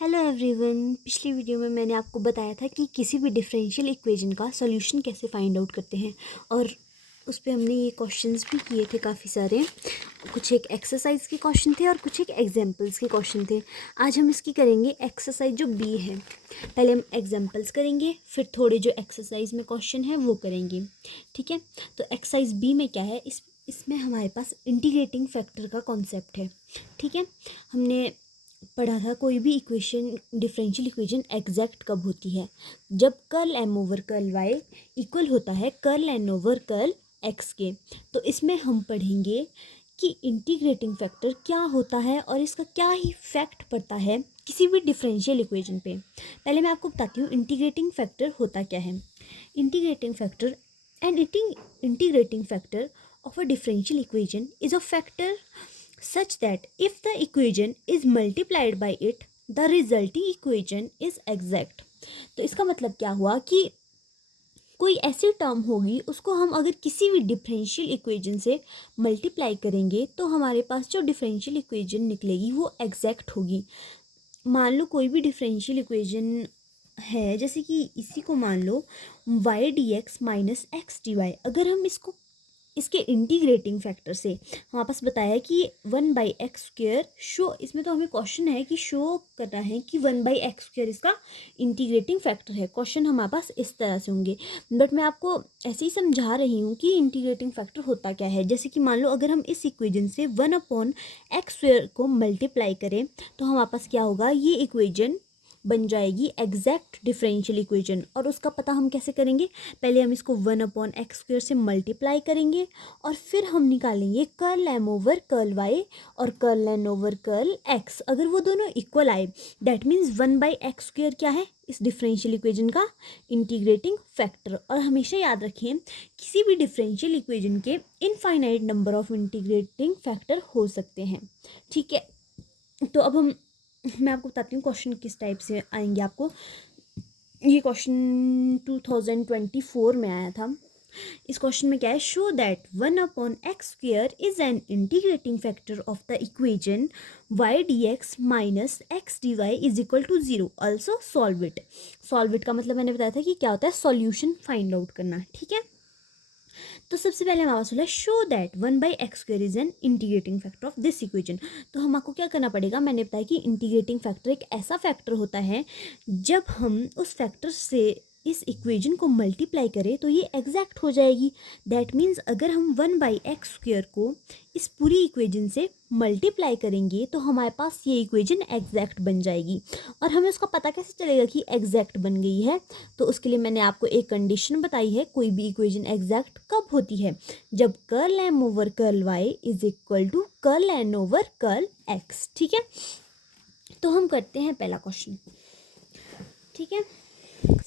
Hello everyone. पिछली video में मैंने आपको बताया था कि किसी भी डिफरेंशियल इक्वेशन का सॉल्यूशन कैसे फाइंड आउट करते हैं, और उस पर हमने ये क्वेश्चंस भी किए थे काफ़ी सारे। कुछ एक एक्सरसाइज के क्वेश्चन थे और कुछ एक एग्जांपल्स के क्वेश्चन थे। आज हम इसकी करेंगे एक्सरसाइज जो बी है। पहले हम एग्जांपल्स करेंगे, फिर थोड़े जो एक्सरसाइज में क्वेश्चन है वो करेंगे, ठीक है। तो एक्सरसाइज बी में क्या है, इसमें हमारे पास इंटीग्रेटिंग फैक्टर का कॉन्सेप्ट है, ठीक है। हमने पढ़ा था कोई भी इक्वेशन, डिफरेंशियल इक्वेशन एग्जैक्ट कब होती है, जब curl M over curl Y equal होता है curl N over curl X के। तो इसमें हम पढ़ेंगे कि इंटीग्रेटिंग फैक्टर क्या होता है और इसका क्या ही फैक्ट पड़ता है किसी भी डिफरेंशियल इक्वेशन पे। पहले मैं आपको बताती हूँ इंटीग्रेटिंग फैक्टर होता क्या है। Integrating factor integrating factor of a differential equation is a factor such that if the equation is multiplied by it, the resulting equation is exact। तो इसका मतलब क्या हुआ कि कोई ऐसी टर्म होगी, उसको हम अगर किसी भी डिफरेंशियल इक्वेशन से मल्टीप्लाई करेंगे तो हमारे पास जो डिफरेंशियल इक्वेशन निकलेगी वो एग्जैक्ट होगी। मान लो कोई भी डिफरेंशियल इक्वेशन है, जैसे कि इसी को मान लो y dx minus X D Y. अगर हम इसके इंटीग्रेटिंग फैक्टर से हमारे पास बताया कि 1/x², शो, इसमें तो हमें क्वेश्चन है कि शो करना है कि 1/x² इसका इंटीग्रेटिंग फैक्टर है। क्वेश्चन हमारे पास इस तरह से होंगे, बट मैं आपको ऐसे ही समझा रही हूँ कि इंटीग्रेटिंग फैक्टर होता क्या है। जैसे कि मान लो अगर हम इस इक्वेशन से 1/x² को मल्टीप्लाई करें तो हमारे पास क्या होगा, ये इक्वेशन बन जाएगी एग्जैक्ट डिफरेंशियल इक्वेशन। और उसका पता हम कैसे करेंगे, पहले हम इसको 1/x² से मल्टीप्लाई करेंगे और फिर हम निकालेंगे curl M over curl Y और curl N over curl X. अगर वो दोनों इक्वल आए, दैट मीन्स 1/x² क्या है, इस डिफरेंशियल इक्वेशन का इंटीग्रेटिंग फैक्टर। और हमेशा याद रखें, किसी भी डिफरेंशियल इक्वेशन के infinite number of integrating factor हो सकते हैं, ठीक है। तो अब मैं आपको बताती हूँ क्वेश्चन किस टाइप से आएंगे आपको। ये क्वेश्चन 2024 में आया था। इस क्वेश्चन में क्या है, show that 1/x² is an integrating factor of the equation y dx minus X D Y is equal to 0। Also solve it. Solve it का मतलब मैंने बताया था कि क्या होता है, सॉल्यूशन फाइंड आउट करना, ठीक है। तो सबसे पहले हमारे पास बोला show that 1/x² is an integrating factor of this equation. तो हमको क्या करना पड़ेगा, मैंने बताया कि इंटीग्रेटिंग फैक्टर एक ऐसा फैक्टर होता है जब हम उस फैक्टर से इस इक्वेशन को मल्टीप्लाई करें तो ये एग्जैक्ट हो जाएगी। दैट मीन्स अगर हम 1/x² को इस पूरी इक्वेशन से मल्टीप्लाई करेंगे तो हमारे पास ये इक्वेशन एग्जैक्ट बन जाएगी। और हमें उसका पता कैसे चलेगा कि एग्जैक्ट बन गई है, तो उसके लिए मैंने आपको एक कंडीशन बताई है। कोई भी इक्वेशन एग्जैक्ट कब होती है, जब curl M over curl Y is equal to curl N over curl X, ठीक है। तो हम करते हैं पहला क्वेश्चन, ठीक है।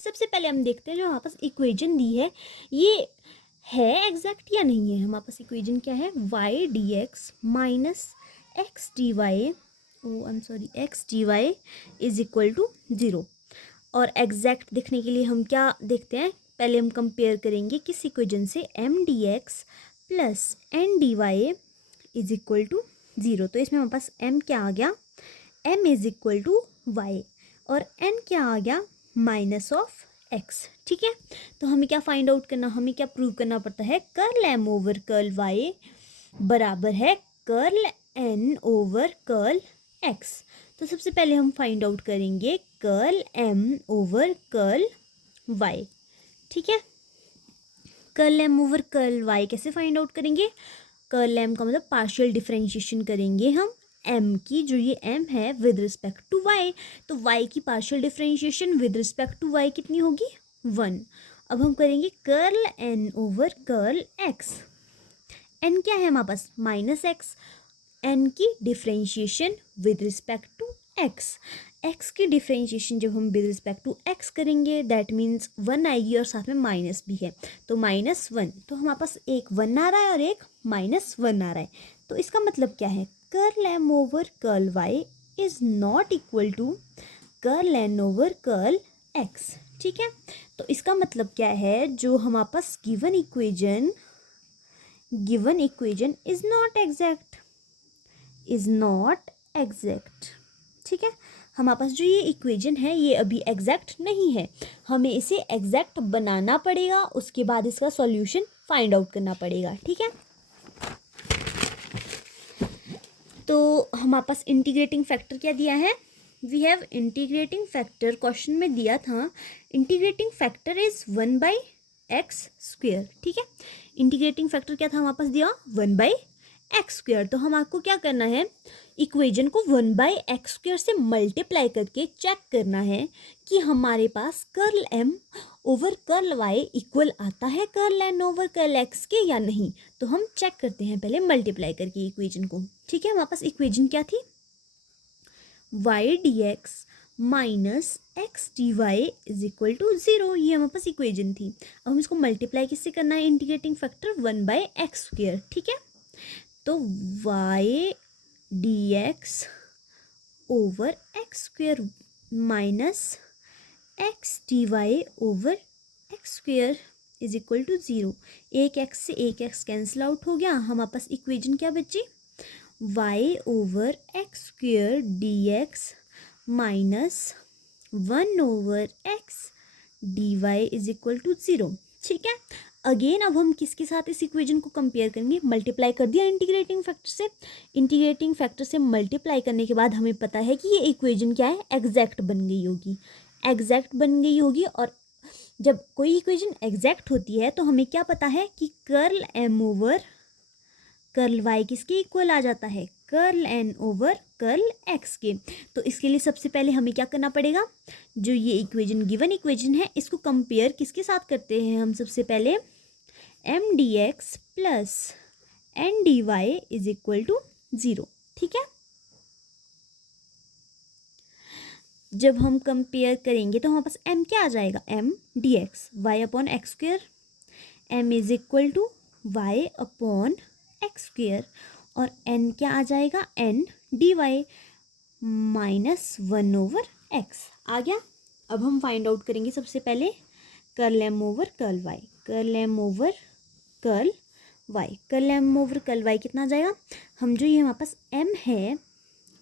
सबसे पहले हम देखते हैं जो हमारे पास इक्वेशन दी है ये है एग्जैक्ट या नहीं है। हमारे पास इक्वेशन क्या है, y dx minus X D Y, X D Y is equal to 0। और एग्जैक्ट देखने के लिए हम क्या देखते हैं, पहले हम कंपेयर करेंगे किस इक्वेशन से, m dx plus n dy is equal to 0। तो इसमें हमारे पास m क्या आ गया, m is equal to y, और n क्या आ गया, माइनस ऑफ x, ठीक है। तो हमें क्या फाइंड आउट करना, हमें क्या प्रूव करना पड़ता है, curl m over curl y बराबर है curl n over curl x। तो सबसे पहले हम फाइंड आउट करेंगे curl m over curl y, ठीक है। Curl m over curl y कैसे फाइंड आउट करेंगे, कर्ल m का मतलब पार्शियल डिफरेंशिएशन करेंगे हम m की, जो ये m है विद रिस्पेक्ट टू y। तो y की partial differentiation with respect to y कितनी होगी, 1। अब हम करेंगे curl n over curl x। n क्या है हमारे पास, माइनस एक्स। n की differentiation with respect to x। x की डिफरेंशिएशन जब हम विद रिस्पेक्ट टू x करेंगे दैट मीन्स 1 आएगी और साथ में माइनस भी है, तो -1। तो हमारे पास एक 1 आ रहा है और एक -1 आ रहा है। तो इसका मतलब क्या है, curl m over curl y is not equal to curl n over curl x, ठीक है। तो इसका मतलब क्या है, जो हमारे पास given equation is not exact, ठीक है। हमारे पास जो ये इक्वेशन है ये अभी एग्जैक्ट नहीं है, हमें इसे एग्जैक्ट बनाना पड़ेगा, उसके बाद इसका सॉल्यूशन फाइंड आउट करना पड़ेगा। ठीक है, तो हमारे पास इंटीग्रेटिंग फैक्टर क्या दिया है, we have integrating factor, question में दिया था इंटीग्रेटिंग फैक्टर इज 1/x²। ठीक है, इंटीग्रेटिंग फैक्टर क्या था हमारे पास दिया 1/x²। तो हम आपको क्या करना है, इक्वेशन को 1/x² से मल्टीप्लाई करके चेक करना है कि हमारे पास curl m over curl y equal आता है curl n over curl x के या नहीं। तो हम चेक करते हैं पहले मल्टीप्लाई करके इक्वेशन को। ठीक है, हमारे पास इक्वेशन क्या थी, y dx minus X D Y is equal to 0, ये हमारे पास इक्वेशन थी। अब हम इसको मल्टीप्लाई किससे करना है, इंटीग्रेटिंग फैक्टर 1/x²। ठीक है, तो y dx over x² minus X D Y over x² is equal to 0। एक x से एक x कैंसिल आउट हो गया, हमारे पास इक्वेशन क्या बची, y over x² dx minus 1 over x D Y is equal to 0। ठीक है, अगेन अब हम किसके साथ इस इक्वेशन को कंपेयर करेंगे, मल्टीप्लाई कर दिया इंटीग्रेटिंग फैक्टर से, इंटीग्रेटिंग फैक्टर से मल्टीप्लाई करने के बाद हमें पता है कि ये इक्वेशन क्या है, एग्जैक्ट बन गई होगी, एग्जैक्ट बन गई होगी। और जब कोई इक्वेशन एग्जैक्ट होती है तो हमें क्या पता है कि curl m over curl y किसके इक्वल आ जाता है, curl n over curl x के। तो इसके लिए सबसे पहले हमें क्या करना पड़ेगा, जो ये इक्वेशन गिवन इक्वेशन है इसको कंपेयर किसके साथ करते हैं हम, सबसे पहले m dx plus n dy is equal to 0। ठीक है, जब हम कंपेयर करेंगे तो हमारे पास m क्या आ जाएगा, m dx y upon x², m is equal to y upon x² और n क्या आ जाएगा, n dy minus 1 over x आ गया। अब हम फाइंड आउट करेंगे सबसे पहले curl m over curl y, curl m over curl y, curl m over curl y कितना आ जाएगा, हम जो ये हमारे पास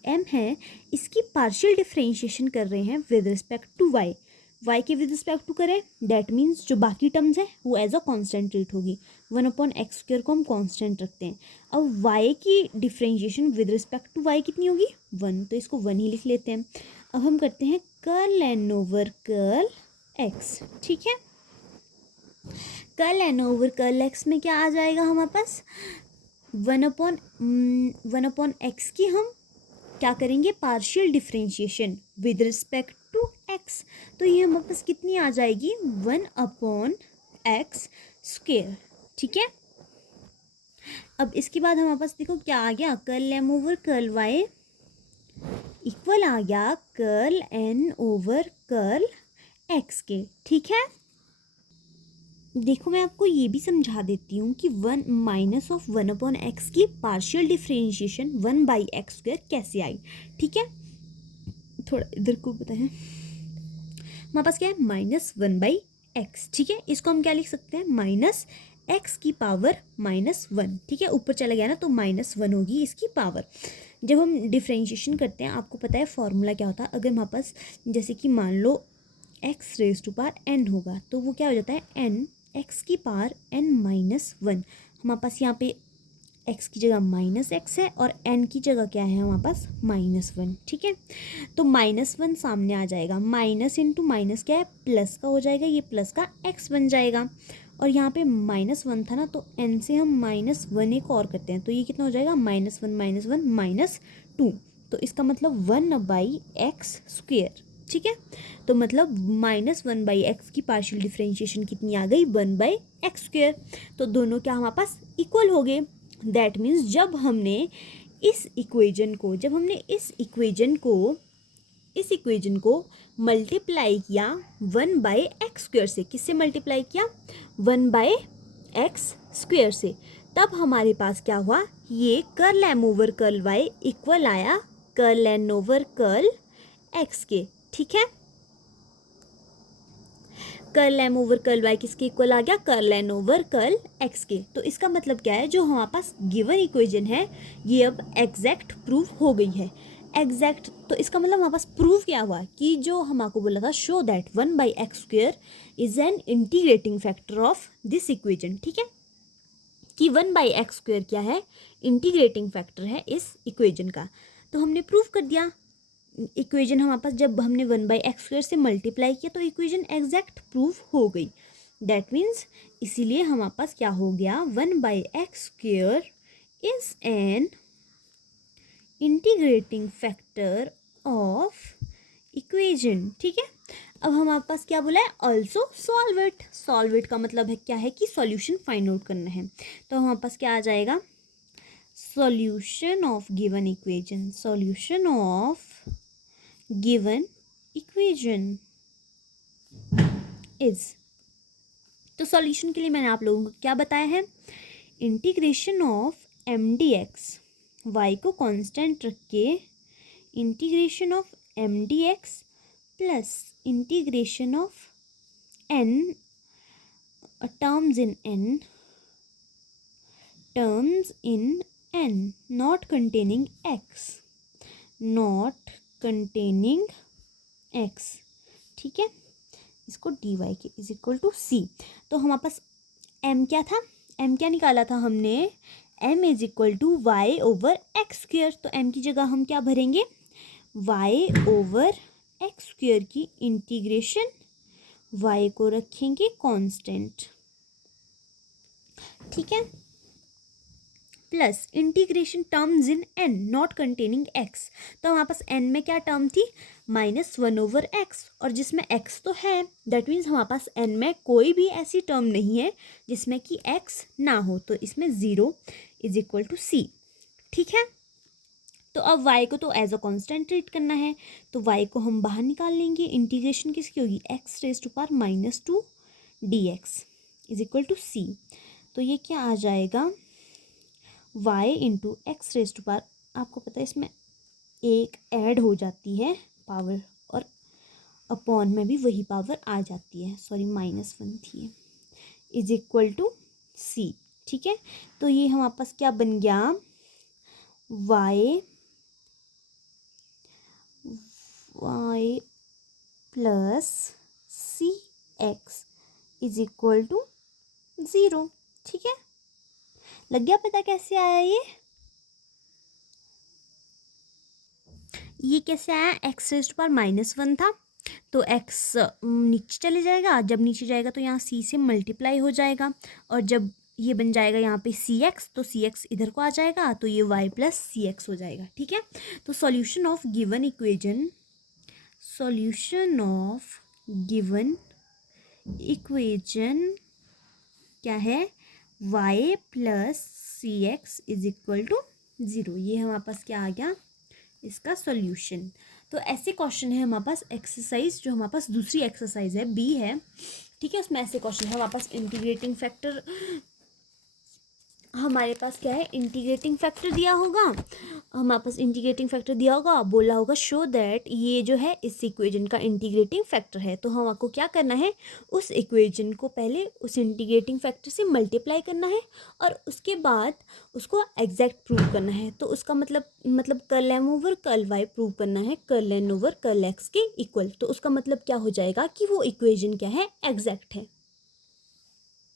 m है इसकी पार्शियल डिफरेंशिएशन कर रहे हैं with respect to y, y के विद रिस्पेक्ट टू करें दैट मीन्स जो बाकी टर्म्स है वो एज अ कांस्टेंट ट्रीट होगी, 1/x² को हम कांस्टेंट रखते हैं। अब y की differentiation with respect to y कितनी होगी 1, तो इसको 1 ही लिख लेते हैं। अब हम करते हैं curl n over curl x। ठीक है, curl n over curl x में क्या आ जाएगा हमारे पास, 1/x की हम क्या करेंगे, partial differentiation with respect to x, तो ये हमारे पास कितनी आ जाएगी 1/x²। ठीक है, अब इसके बाद हमारे पास देखो क्या आ गया, curl m over curl y equal आ गया curl n over curl x के। ठीक है, देखो मैं आपको ये भी समझा देती हूँ कि 1 माइनस ऑफ 1/x की पार्शियल डिफरेंशिएशन 1/x² कैसे आई। ठीक है, थोड़ा इधर को बताएं, हमारे पास क्या है -1/x। ठीक है, इसको हम क्या लिख सकते हैं, माइनस x की पावर -1। ठीक है, ऊपर चला गया ना तो -1 होगी इसकी पावर। जब हम डिफरेंशिएशन करते हैं आपको पता है फॉर्मूला क्या होता है, अगर हमारे पास जैसे कि मान लो x raise to power n होगा तो वो क्या हो जाता है n x की पावर n-1। हमारे पास यहाँ पे x की जगह -x है और n की जगह क्या है हमारे पास -1। ठीक है, तो -1 सामने आ जाएगा, माइनस इंटू माइनस क्या है प्लस का हो जाएगा, ये प्लस का x बन जाएगा और यहाँ पे -1 था ना तो n से हम -1 एक और करते हैं तो ये कितना हो जाएगा -1 -2, तो इसका मतलब 1/x²। ठीक है, तो मतलब -1/x की पार्शियल डिफरेंशिएशन कितनी आ गई 1/x²। तो दोनों क्या हमारे पास इक्वल हो गए, दैट मीन्स जब हमने इस इक्वेशन को मल्टीप्लाई किया 1/x² से, किससे मल्टीप्लाई किया 1/x² से, तब हमारे पास क्या हुआ, ये curl m over curl y equal आया curl n over curl x के। ठीक है, curl m over curl y किसके इक्वल आ गया, curl n over curl x के। तो इसका मतलब क्या है, जो हमारे पास गिवन इक्वेशन है ये अब एग्जैक्ट प्रूव हो गई है। एग्जैक्ट, तो इसका मतलब हमारे पास प्रूफ क्या हुआ कि जो हम आपको बोला था show that 1/x² is an integrating factor of this equation, ठीक है, कि 1/x² क्या है, इंटीग्रेटिंग फैक्टर है इस इक्वेजन का। तो हमने प्रूफ कर दिया इक्वेजन हमारे पास, जब हमने 1/x² से मल्टीप्लाई किया तो इक्वेजन एग्जैक्ट प्रूफ हो गई। दैट मीन्स इसीलिए हमारे पास क्या हो गया, 1/x² is an integrating factor of equation, ठीक है। अब हमारे पास क्या बोला है, also solve it. Solve it का मतलब है क्या है कि सॉल्यूशन फाइंड आउट करना है। तो हमारे पास क्या आ जाएगा, solution of given equation, solution of given equation is, तो सॉल्यूशन के लिए मैंने आप लोगों को क्या बताया है, इंटीग्रेशन ऑफ mdx, y को कांस्टेंट रख के integration of mdx plus integration of n terms in n not containing x, ठीक है, इसको dy के इज इक्वल टू c। तो हमारे पास m क्या था, m क्या निकाला था हमने, m is equal to Y over x²। तो m की जगह हम क्या भरेंगे, y ओवर x² की इंटीग्रेशन, y को रखेंगे कांस्टेंट, ठीक है, plus integration terms in n not containing x। तो हमारे पास n में क्या टर्म थी, -1/x, और जिसमें x तो है, दैट मीन्स हमारे पास n में कोई भी ऐसी टर्म नहीं है जिसमें कि x ना हो, तो इसमें 0 इज इक्वल टू c, ठीक है। तो अब y को तो एज अ कांस्टेंट ट्रीट करना है, तो y को हम बाहर निकाल लेंगे, इंटीग्रेशन किसकी होगी, x⁻² dx is equal to c। तो ये क्या आ जाएगा, y इंटू x⁻, आपको पता है इसमें एक ऐड हो जाती है पावर, और अपॉन में भी वही पावर आ जाती है, सॉरी -1 थी, इज इक्वल टू c, ठीक है। तो ये हमारे पास क्या बन गया, y plus cx is equal to 0, ठीक है। लग गया पता कैसे आया ये कैसे आया, x⁻1 था, तो x नीचे चले जाएगा, जब नीचे जाएगा तो यहाँ c से मल्टीप्लाई हो जाएगा, और जब ये बन जाएगा यहाँ पे cx, तो cx इधर को आ जाएगा, तो ये y प्लस cx हो जाएगा, ठीक है। तो solution of given equation, solution of given equation क्या है, y plus cx is equal to 0। ये हमारे पास क्या आ गया, इसका सॉल्यूशन। तो ऐसे क्वेश्चन है हमारे पास, एक्सरसाइज जो हमारे पास दूसरी एक्सरसाइज है बी है, ठीक है, उसमें ऐसे क्वेश्चन है हमारे पास, इंटीग्रेटिंग फैक्टर, हमारे पास क्या है, इंटीग्रेटिंग फैक्टर दिया होगा, हमारे पास इंटीग्रेटिंग फैक्टर दिया होगा, बोला होगा शो दैट ये जो है इस इक्वेजन का इंटीग्रेटिंग फैक्टर है। तो हम आपको क्या करना है, उस इक्वेजन को पहले उस इंटीग्रेटिंग फैक्टर से मल्टीप्लाई करना है, और उसके बाद उसको एग्जैक्ट प्रूव करना है। तो उसका मतलब curl m over curl y prove करना है, curl n over curl x के इक्वल। तो उसका मतलब क्या हो जाएगा कि वो इक्वेजन क्या है, एग्जैक्ट है।